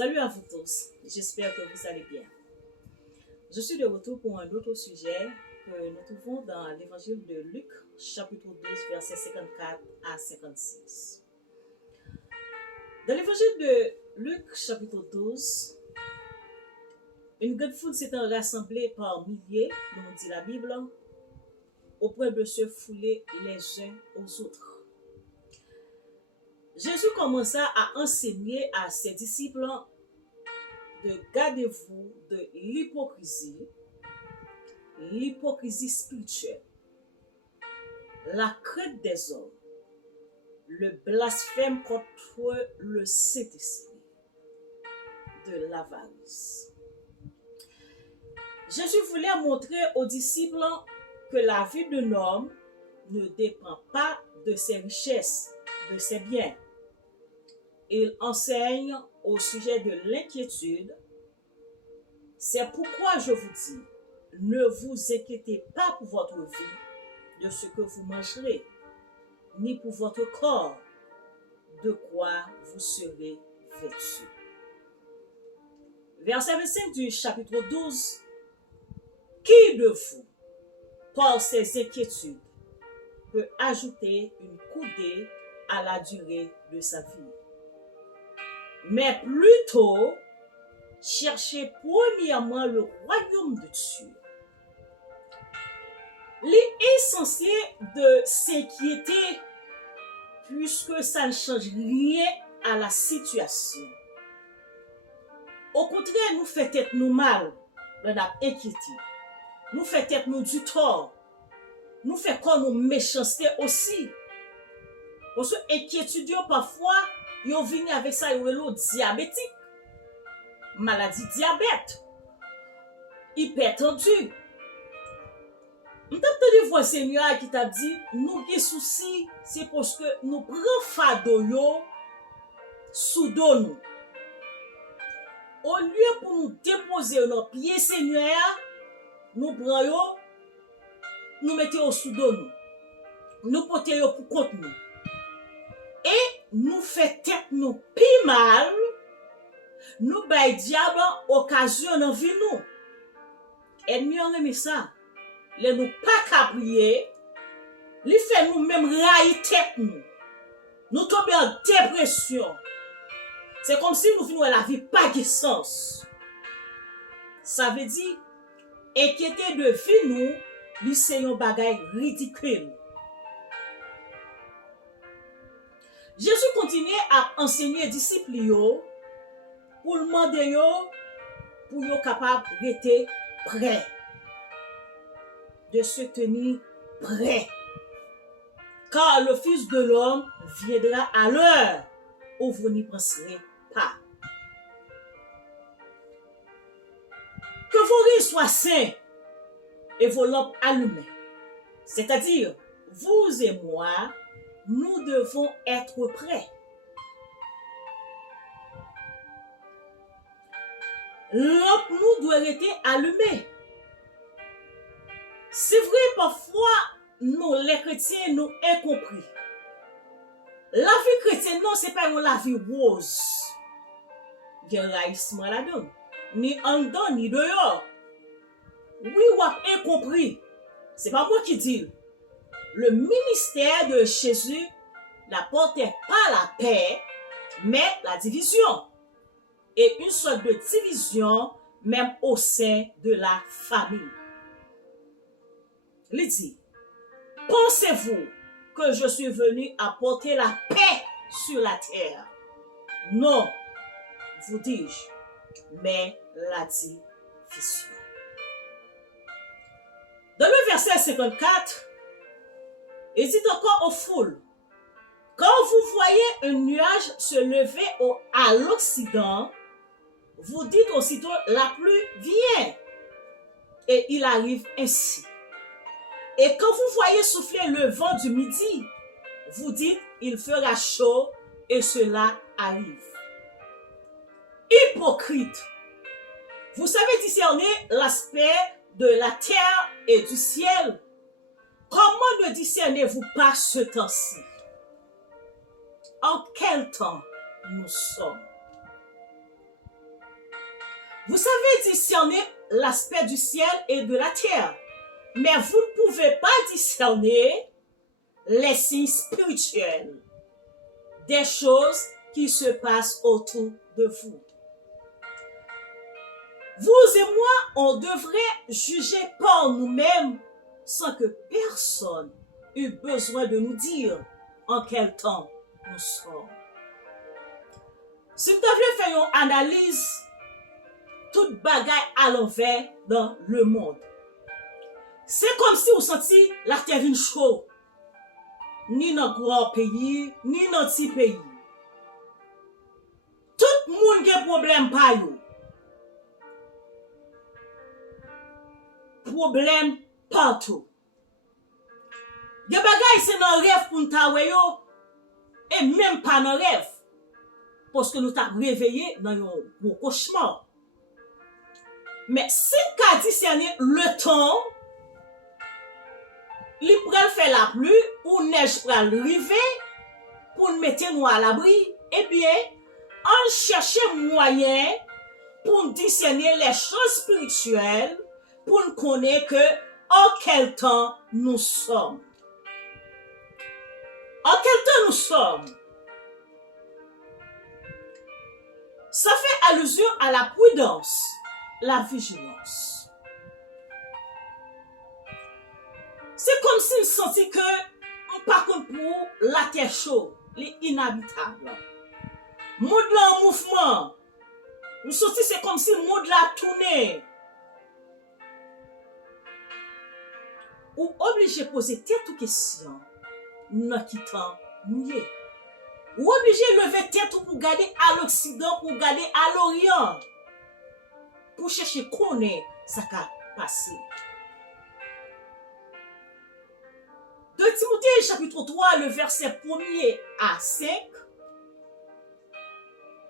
Salut à vous tous, j'espère que vous allez bien. Je suis de retour pour un autre sujet que nous trouvons dans l'évangile de Luc, chapitre 12, versets 54 à 56. Dans l'évangile de Luc, chapitre 12, une grande foule s'est rassemblée par milliers, nous dit la Bible, au point de se fouler les uns aux autres. Jésus commença à enseigner à ses disciples de gardez-vous de l'hypocrisie spirituelle, la crainte des hommes, le blasphème contre le Saint-Esprit, de l'avarice. Jésus voulait montrer aux disciples que la vie d'un homme ne dépend pas de ses richesses, de ses biens. Il enseigne au sujet de l'inquiétude. C'est pourquoi je vous dis, ne vous inquiétez pas pour votre vie, de ce que vous mangerez, ni pour votre corps, de quoi vous serez vêtus. Verset 25 du chapitre 12. Qui de vous, par ses inquiétudes, peut ajouter une coudée à la durée de sa vie? Mais plutôt, cherchez premièrement le royaume de Dieu. Il est censé de s'inquiéter puisque ça ne change rien à la situation. Au contraire, nous fait tête nous mal, nous avons inquiété. Nous fait tête nous du tort. Nous fait quoi nous méchanceté aussi. Parce que inquiétude parfois, ils viennent avec ça, ils ont diabétique, maladie diabète, hypertendu. Nous avons voir Seigneur qui t'a dit, nous avons des soucis, c'est parce que nous prenons fardeau sous nous. Au lieu pour nous déposer nos pieds, Seigneur, nous prenons, nous mettons sous nous. Nous portons pour contre nous. Et nous fait tête nous pi mal, nous bay diable occasion dans vie nous. Ennemi on aime ça. Les nous pas qu'à prier, li fait nous même railler tête nous. Nous tomber en dépression. C'est comme si nous finissons la vie pas de sens. Ça veut dire inquiéter de vie nous, li c'est un bagay ridicule. Jésus continuait à enseigner aux disciples pour demander pour être capable d'être prêt, de se tenir prêt. Car le Fils de l'homme viendra à l'heure où vous n'y penserez pas. Que vos riz soient sains et vos lampes allumées. C'est-à-dire, vous et moi, nous devons être prêts. Lampe nous doit être allumée. C'est vrai, parfois, nous, les chrétiens, nous incompris. La vie chrétienne, non, c'est pas la vie rose. Il y a un raïsme là-dedans. Ni en dedans, ni dehors. Oui, ou incompris. C'est pas moi qui dis. Le ministère de Jésus n'apportait pas la paix, mais la division. Et une sorte de division, même au sein de la famille. Il dit, pensez-vous que je suis venu apporter la paix sur la terre? Non, vous dis-je, mais la division. Dans le verset 54, il dit encore aux foules, quand vous voyez un nuage se lever à l'Occident, vous dites aussitôt la pluie vient. Et il arrive ainsi. Et quand vous voyez souffler le vent du midi, vous dites il fera chaud et cela arrive. Hypocrite, vous savez discerner l'aspect de la terre et du ciel. Comment ne discernez-vous pas ce temps-ci? En quel temps nous sommes? Vous savez discerner l'aspect du ciel et de la terre, mais vous ne pouvez pas discerner les signes spirituels des choses qui se passent autour de vous. Vous et moi, on devrait juger par nous-mêmes sans que personne ait besoin de nous dire en quel temps nous sommes. Si vous deviez faire une analyse, toute bagaille à l'envers dans le monde. C'est comme si vous sentiez la terre vient chaud. Ni dans grand pays, ni dans petit pays. Tout le monde a un problème par yo. Problème partout. Des bagailles c'est dans rêve pour nous yo et même pas dans rêve parce que nous t'a réveillé dans un cauchemar. Mais si nous discerner le temps, il pral faire la pluie ou neige pral river pour nous mettre nous à l'abri, et bien on cherche moyen pour discerner les choses spirituelles pour nous connaître que en quel temps nous sommes. En quel temps nous sommes? Ça fait allusion à la prudence, la vigilance. C'est comme si on sentit que par contre pour la terre chaude, les inhabitables. Monde là en mouvement. On sentit c'est comme si le monde là tourné. Ou obligé de poser tête aux questions. Nous quittant nous. Ou obligé de lever tête pour regarder à l'Occident, pour regarder à l'Orient. Pour chercher connaître ce qui a passé. De Timothée chapitre 3, le verset 1er à 5,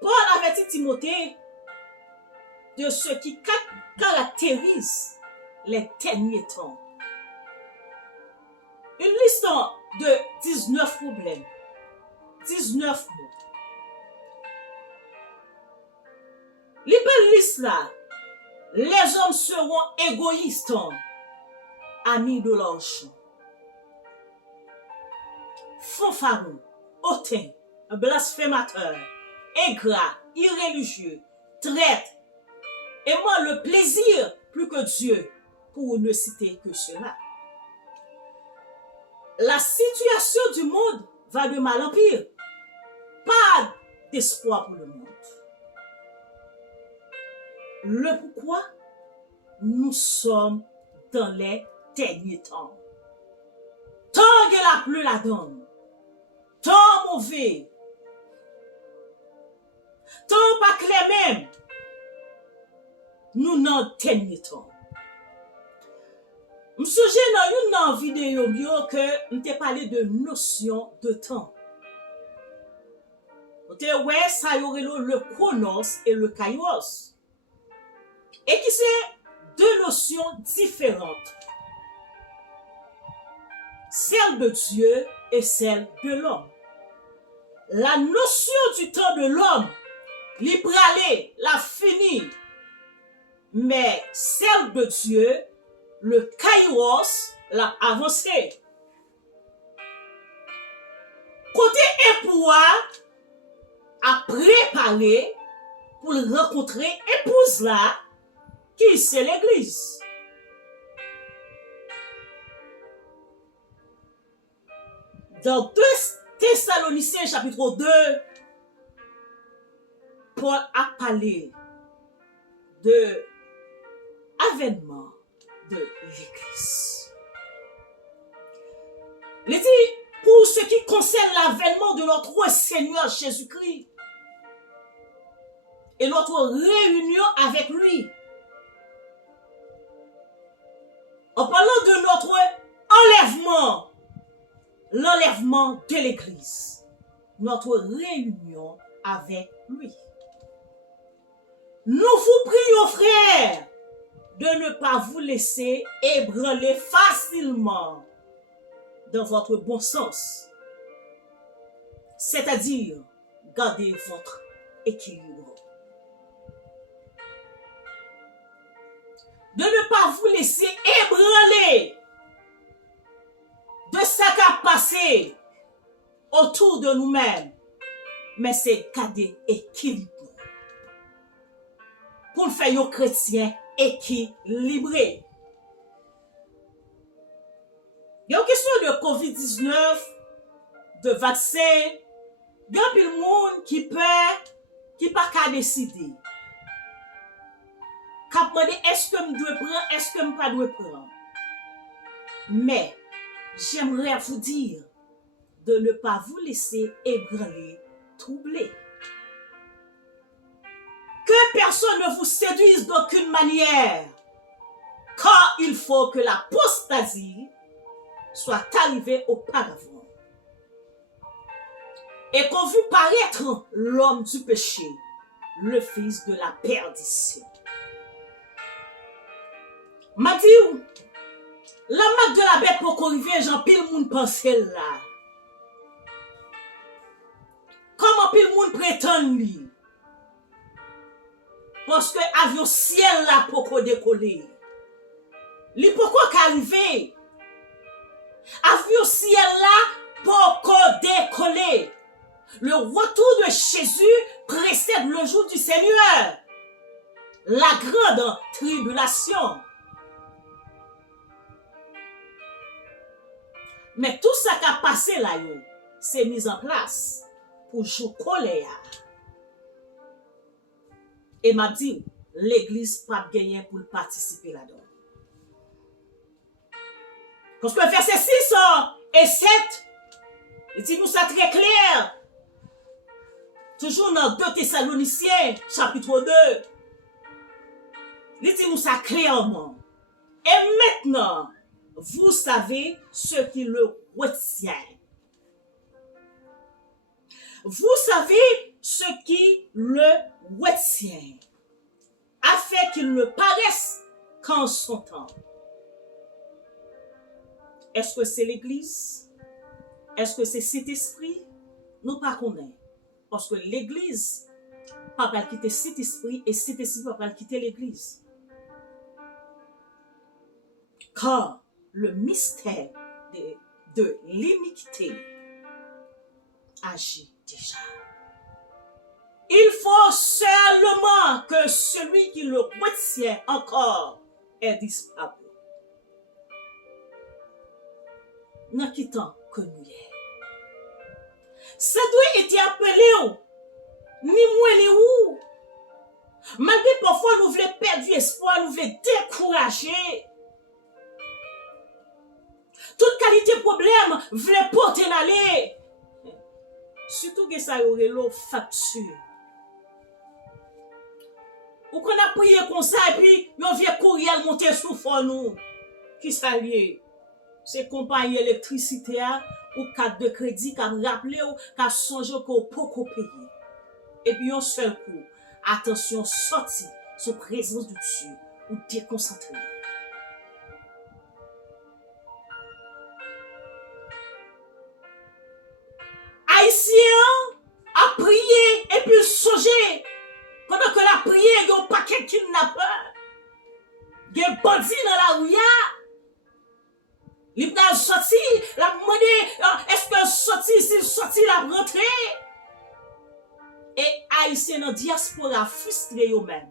Paul avertit Timothée de ce qui caractérise les derniers temps. Une liste de 19 problèmes, 19 mots. Les belles listes là, les hommes seront égoïstes, amis de leur champ. Fanfaron, hautain, blasphémateur, ingrat, irréligieux, traître, aimant le plaisir plus que Dieu, pour ne citer que cela. La situation du monde va de mal en pire. Pas d'espoir pour le monde. Le pourquoi? Nous sommes dans les derniers temps. Tant que la pluie la donne. Tant mauvais, tant pas clair même, nous n'en dernier temps. Je suis dans une vidéo que je t'ai parlé de notion de temps. Ouais, ça y aurait le chronos et le kairos. Et qui c'est deux notions différentes. Celle de Dieu et celle de l'homme. La notion du temps de l'homme, l'hybralé, la fini. Mais celle de Dieu, le kairos, l'a avancé. Côté époux a préparé pour rencontrer épouse là, qui c'est l'église. Dans 2 Thessaloniciens chapitre 2, Paul a parlé de l'avènement de l'église. Il dit, pour ce qui concerne l'avènement de notre Seigneur Jésus-Christ et notre réunion avec lui, en parlant de notre enlèvement, l'enlèvement de l'église, notre réunion avec lui. Nous vous prions, frères, de ne pas vous laisser ébranler facilement dans votre bon sens, c'est-à-dire garder votre équilibre. de ne pas vous laisser ébranler de ce qui a passé autour de nous-mêmes, mais c'est garder équilibre pour faire un chrétien équilibré. Il y a une question de COVID-19, de vaccin, il y a plus de monde qui peut, qui pas qu'à décider. Qui a demandé est-ce que je dois prendre, est-ce que je ne pas dois prendre. Mais, j'aimerais vous dire de ne pas vous laisser ébranler, troubler. Que personne ne vous séduise d'aucune manière, car il faut que l'apostasie soit arrivée auparavant. Et qu'on vit paraître l'homme du péché, le fils de la perdition. M'a dit, la marque de la bête pour arriver, j'en pile moun pense là. Comment pile moun prétend lui? Parce que avion ciel là pour décoller. Li pourquoi qu'arriver? Avion ciel là pour décoller. Le retour de Jésus précède le jour du Seigneur. La grande tribulation. Mais tout ça qui a passé là, c'est mis en place pour jouer colère. Et m'a dit, l'église pas gagné pour participer là-dedans. Parce que verset 6 et 7, il dit nous ça très clair. Toujours dans 2 Thessaloniciens, chapitre 2. Il dit nous ça clairement. Et maintenant, vous savez ce qui le retient. Vous savez ce qui le retient, afin qu'il ne paraisse qu'en son temps. Est-ce que c'est l'église? Est-ce que c'est cet esprit? Nous pas connaissons. Parce que l'église pas va quitter cet esprit et cet esprit pas va quitter l'église. Car le mystère de l'iniquité agit déjà. Il faut seulement que celui qui le retient encore est disparu. N'a quittant que nous y est. Ça doit être appelé ni moi ni où. Malgré parfois nous voulons perdre espoir, nous voulons décourager. Toute qualité problème voulait porter d'aller. Surtout que ça y aurait l'eau facture. Ou qu'on a prié comme ça et puis on vient courir monter sous fond nous. Qui ça lié? C'est compagnie électricité ou carte de crédit qui a rappelé ou qui a songé qu'on peut payer. Et puis un seul coup, attention sorti sous présence du dessus ou déconcentré. Haïtien a prié et puis songé pendant que la prière, il y a un paquet de kidnappeurs, il y a des bandits dans la rue. Il a sorti, il a demandé, est-ce que sorti, s'il sorti, il a rentré. Et Haïtien dans la diaspora frustré eux-mêmes.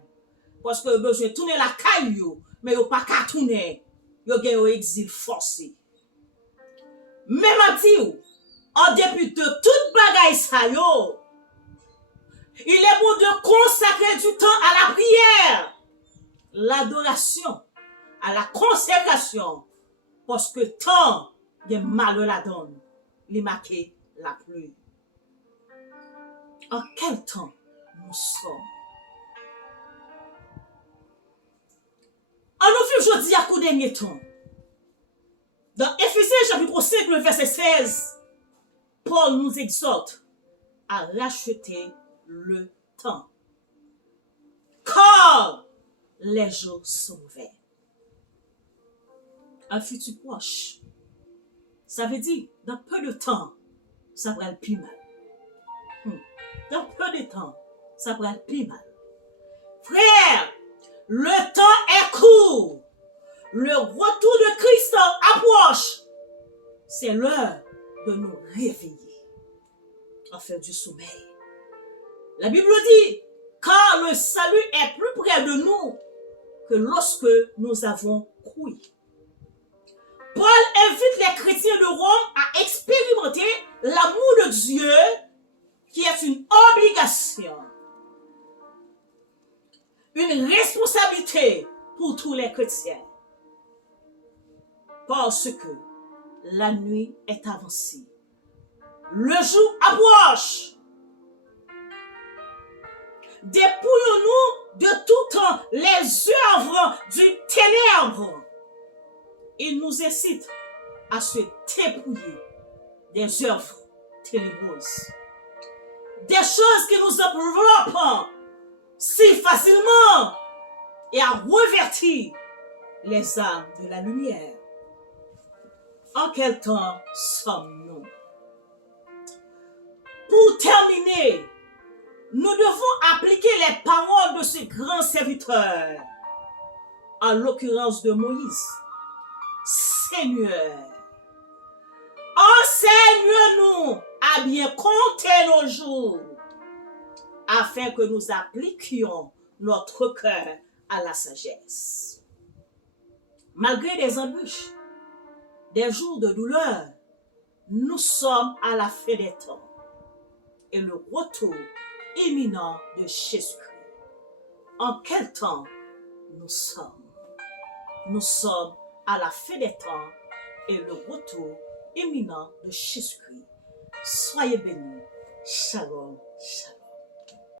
Parce que besoin de tourner la caille, mais ils n'ont pas qu'à tourner. Ils ont un exil forcé. Même à dire, en dépit de toute bagaille ça, il est bon de consacrer du temps à la prière, l'adoration, à la consécration. Parce que tant il y a mal la donne, il marqué la pluie. En quel temps nous sommes? En nous vivons aujourd'hui à coup dernier temps. Dans Éphésiens chapitre 5, le verset 16, Paul nous exhorte à racheter le temps. Car les jours sont mauvais. Un futur proche. Ça veut dire, dans peu de temps, ça va être plus mal. Dans peu de temps, ça va être plus mal. Frère, le temps est court. le retour de Christ approche. C'est l'heure de nous réveiller, en faire du sommeil. La Bible dit, car le salut est plus près de nous que lorsque nous avons cru. Paul invite les chrétiens de Rome à expérimenter l'amour de Dieu qui est une obligation, une responsabilité pour tous les chrétiens. Parce que la nuit est avancée, le jour approche. Dépouillons-nous de toutes les œuvres du ténèbre. Il nous incite à se dépouiller des œuvres ténébreuses, des choses qui nous enveloppent si facilement et à revertir les âmes de la lumière. En quel temps sommes-nous? Pour terminer, nous devons appliquer les paroles de ce grand serviteur, en l'occurrence de Moïse. Seigneur, enseigne-nous à bien compter nos jours, afin que nous appliquions notre cœur à la sagesse. Malgré des embûches, des jours de douleur, nous sommes à la fin des temps et le retour imminent de Jésus-Christ. En quel temps nous sommes? Nous sommes à la fin des temps et le retour imminent de Jésus-Christ. Soyez bénis. Shalom, shalom.